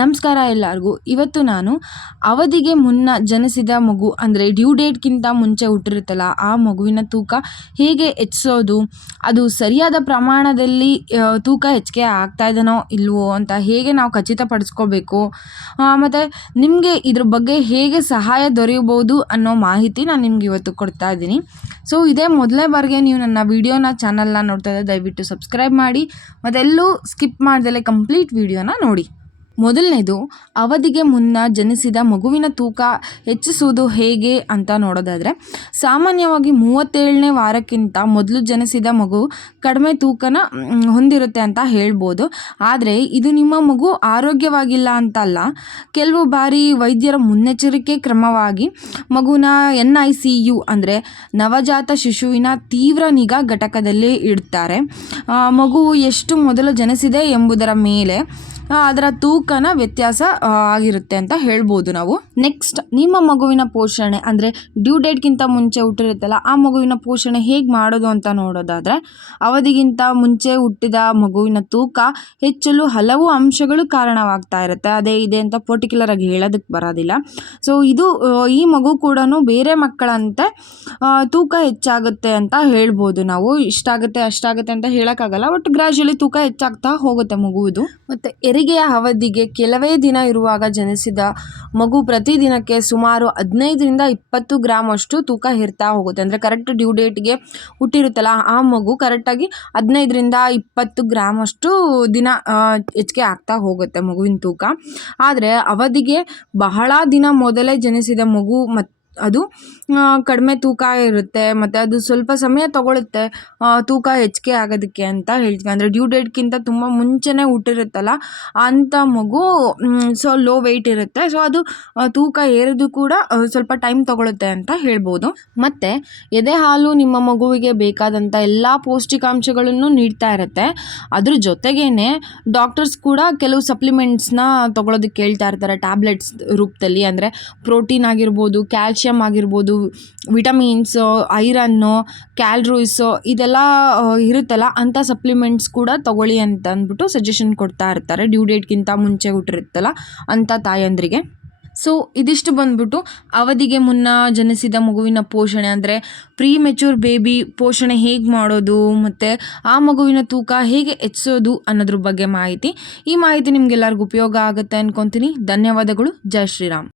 ನಮಸ್ಕಾರ ಎಲ್ಲರಿಗೂ. ಇವತ್ತು ನಾನು ಅವಧಿಗೆ ಮುನ್ನ ಜನಿಸಿದ ಮಗು, ಅಂದರೆ ಡ್ಯೂ ಡೇಟ್ಗಿಂತ ಮುಂಚೆ ಹುಟ್ಟಿರುತ್ತಲ್ಲ, ಆ ಮಗುವಿನ ತೂಕ ಹೇಗೆ ಹೆಚ್ಚಿಸೋದು, ಅದು ಸರಿಯಾದ ಪ್ರಮಾಣದಲ್ಲಿ ತೂಕ ಹೆಚ್ಚಿಗೆ ಆಗ್ತಾ ಇದ್ದಾನೋ ಇಲ್ವೋ ಅಂತ ಹೇಗೆ ನಾವು ಖಚಿತಪಡಿಸ್ಕೋಬೇಕು ಮತ್ತು ನಿಮಗೆ ಇದ್ರ ಬಗ್ಗೆ ಹೇಗೆ ಸಹಾಯ ದೊರೆಯಬಹುದು ಅನ್ನೋ ಮಾಹಿತಿ ನಾನು ನಿಮ್ಗೆ ಇವತ್ತು ಕೊಡ್ತಾ ಇದ್ದೀನಿ. ಸೊ, ಇದೇ ಮೊದಲೇ ಬಾರಿಗೆ ನೀವು ನನ್ನ ವಿಡಿಯೋನ, ಚಾನಲ್ನ ನೋಡ್ತಾ ಇದ್ದರೆ ದಯವಿಟ್ಟು ಸಬ್ಸ್ಕ್ರೈಬ್ ಮಾಡಿ, ಮತ್ತೆಲ್ಲೂ ಸ್ಕಿಪ್ ಮಾಡ್ದಲೇ ಕಂಪ್ಲೀಟ್ ವೀಡಿಯೋನ ನೋಡಿ. ಮೊದಲನೇದು, ಅವಧಿಗೆ ಮುನ್ನ ಜನಿಸಿದ ಮಗುವಿನ ತೂಕ ಹೆಚ್ಚಿಸುವುದು ಹೇಗೆ ಅಂತ ನೋಡೋದಾದರೆ, ಸಾಮಾನ್ಯವಾಗಿ ಮೂವತ್ತೇಳನೇ ವಾರಕ್ಕಿಂತ ಮೊದಲು ಜನಿಸಿದ ಮಗು ಕಡಿಮೆ ತೂಕನ ಹೊಂದಿರುತ್ತೆ ಅಂತ ಹೇಳ್ಬೋದು. ಆದರೆ ಇದು ನಿಮ್ಮ ಮಗು ಆರೋಗ್ಯವಾಗಿಲ್ಲ ಅಂತಲ್ಲ. ಕೆಲವು ಬಾರಿ ವೈದ್ಯರ ಮುನ್ನೆಚ್ಚರಿಕೆ ಕ್ರಮವಾಗಿ ಮಗುನ ಎನ್ ಐ ಸಿ ಯು ಅಂದರೆ ನವಜಾತ ಶಿಶುವಿನ ತೀವ್ರ ನಿಗಾ ಘಟಕದಲ್ಲಿ ಇಡ್ತಾರೆ. ಮಗು ಎಷ್ಟು ಮೊದಲು ಜನಿಸಿದೆ ಎಂಬುದರ ಮೇಲೆ ಅದರ ತೂಕನ ವ್ಯತ್ಯಾಸ ಆಗಿರುತ್ತೆ ಅಂತ ಹೇಳ್ಬೋದು ನಾವು. ನೆಕ್ಸ್ಟ್ ನಿಮ್ಮ ಮಗುವಿನ ಪೋಷಣೆ ಅಂದರೆ ಡ್ಯೂ ಡೇಟ್ಗಿಂತ ಮುಂಚೆ ಹುಟ್ಟಿರುತ್ತಲ್ಲ ಆ ಮಗುವಿನ ಪೋಷಣೆ ಹೇಗೆ ಮಾಡೋದು ಅಂತ ನೋಡೋದಾದರೆ ಅವಧಿಗಿಂತ ಮುಂಚೆ ಹುಟ್ಟಿದ ಮಗುವಿನ ತೂಕ ಹೆಚ್ಚಲು ಹಲವು ಅಂಶಗಳು ಕಾರಣವಾಗ್ತಾ ಇರುತ್ತೆ. ಅದೇ ಇದೆ ಅಂತ ಪರ್ಟಿಕ್ಯುಲರ್ ಆಗಿ ಹೇಳೋದಕ್ಕೆ ಬರೋದಿಲ್ಲ. ಸೊ ಇದು ಈ ಮಗು ಕೂಡ ಬೇರೆ ಮಕ್ಕಳಂತೆ ತೂಕ ಹೆಚ್ಚಾಗುತ್ತೆ ಅಂತ ಹೇಳ್ಬೋದು ನಾವು. ಇಷ್ಟಾಗುತ್ತೆ ಅಷ್ಟಾಗುತ್ತೆ ಅಂತ ಹೇಳೋಕ್ಕಾಗಲ್ಲ ಬಟ್ ಗ್ರ್ಯಾಜುಲಿ ತೂಕ ಹೆಚ್ಚಾಗ್ತಾ ಹೋಗುತ್ತೆ ಮಗುವುದು ಮತ್ತು ಹೆರಿಗೆಯ ಅವಧಿಗೆ ಕೆಲವೇ ದಿನ ಇರುವಾಗ ಜನಿಸಿದ ಮಗು ಪ್ರತಿದಿನಕ್ಕೆ ಸುಮಾರು ಹದಿನೈದರಿಂದ ಇಪ್ಪತ್ತು ಗ್ರಾಮ್ ಅಷ್ಟು ತೂಕ ಇರ್ತಾ ಹೋಗುತ್ತೆ. ಅಂದರೆ ಕರೆಕ್ಟ್ ಡ್ಯೂ ಡೇಟ್ಗೆ ಹುಟ್ಟಿರುತ್ತಲ್ಲ, ಆ ಮಗು ಕರೆಕ್ಟಾಗಿ ಹದಿನೈದರಿಂದ ಇಪ್ಪತ್ತು ಗ್ರಾಮ್ ಅಷ್ಟು ದಿನ ಹೆಚ್ಚಿಗೆ ಆಗ್ತಾ ಹೋಗುತ್ತೆ ಮಗುವಿನ ತೂಕ. ಆದರೆ ಅವಧಿಗೆ ಬಹಳ ದಿನ ಮೊದಲೇ ಜನಿಸಿದ ಮಗು ಮತ್ತು ಅದು ಕಡಿಮೆ ತೂಕ ಇರುತ್ತೆ, ಮತ್ತು ಅದು ಸ್ವಲ್ಪ ಸಮಯ ತೊಗೊಳುತ್ತೆ ತೂಕ ಹೆಚ್ಚಿಗೆ ಆಗೋದಕ್ಕೆ ಅಂತ ಹೇಳ್ತೀವಿ ಅಂದರೆ ಡ್ಯೂ ಡೇಟ್ಗಿಂತ ತುಂಬ ಮುಂಚೆನೇ ಹುಟ್ಟಿರುತ್ತಲ್ಲ ಅಂಥ ಮಗು ಸೊ ಲೋ ವೆಯ್ಟ್ ಇರುತ್ತೆ. ಸೊ ಅದು ತೂಕ ಏರೋದು ಕೂಡ ಸ್ವಲ್ಪ ಟೈಮ್ ತೊಗೊಳುತ್ತೆ ಅಂತ ಹೇಳ್ಬೋದು. ಮತ್ತು ಎದೆ ಹಾಲು ನಿಮ್ಮ ಮಗುವಿಗೆ ಬೇಕಾದಂಥ ಎಲ್ಲ ಪೌಷ್ಟಿಕಾಂಶಗಳನ್ನು ನೀಡ್ತಾ ಇರುತ್ತೆ. ಅದ್ರ ಜೊತೆಗೇ ಡಾಕ್ಟರ್ಸ್ ಕೂಡ ಕೆಲವು ಸಪ್ಲಿಮೆಂಟ್ಸ್ನ ತೊಗೊಳೋದಕ್ಕೆ ಹೇಳ್ತಾ ಇರ್ತಾರೆ ಟ್ಯಾಬ್ಲೆಟ್ಸ್ ರೂಪದಲ್ಲಿ. ಅಂದರೆ ಪ್ರೋಟೀನ್ ಆಗಿರ್ಬೋದು ಕ್ಯಾಲ್ಶಿಯಂ ಕ್ಯಾಲ್ಶಿಯಮ್ ಆಗಿರ್ಬೋದು, ವಿಟಮಿನ್ಸು, ಐರನ್ನು ಕ್ಯಾಲ್ರೀಸು ಇದೆಲ್ಲ ಇರುತ್ತಲ್ಲ, ಅಂಥ ಸಪ್ಲಿಮೆಂಟ್ಸ್ ಕೂಡ ತಗೊಳ್ಳಿ ಅಂತ ಅಂದ್ಬಿಟ್ಟು ಸಜೆಷನ್ ಕೊಡ್ತಾ ಇರ್ತಾರೆ. ಡ್ಯೂ ಡೇಟ್ಗಿಂತ ಮುಂಚೆ ಹುಟ್ಟಿರುತ್ತಲ್ಲ ಅಂಥ ತಾಯಂದ್ರಿಗೆ. ಸೊ ಇದಿಷ್ಟು ಬಂದ್ಬಿಟ್ಟು ಅವಧಿಗೆ ಮುನ್ನ ಜನಿಸಿದ ಮಗುವಿನ ಪೋಷಣೆ, ಅಂದರೆ ಪ್ರೀ ಮೆಚೂರ್ ಬೇಬಿ ಪೋಷಣೆ ಹೇಗೆ ಮಾಡೋದು, ಮತ್ತು ಆ ಮಗುವಿನ ತೂಕ ಹೇಗೆ ಹೆಚ್ಚಿಸೋದು ಅನ್ನೋದ್ರ ಬಗ್ಗೆ ಮಾಹಿತಿ ಈ ಮಾಹಿತಿ ನಿಮಗೆಲ್ಲರಿಗೂ ಉಪಯೋಗ ಆಗುತ್ತೆ ಅಂದ್ಕೊತೀನಿ ಧನ್ಯವಾದಗಳು. ಜೈ ಶ್ರೀರಾಮ್.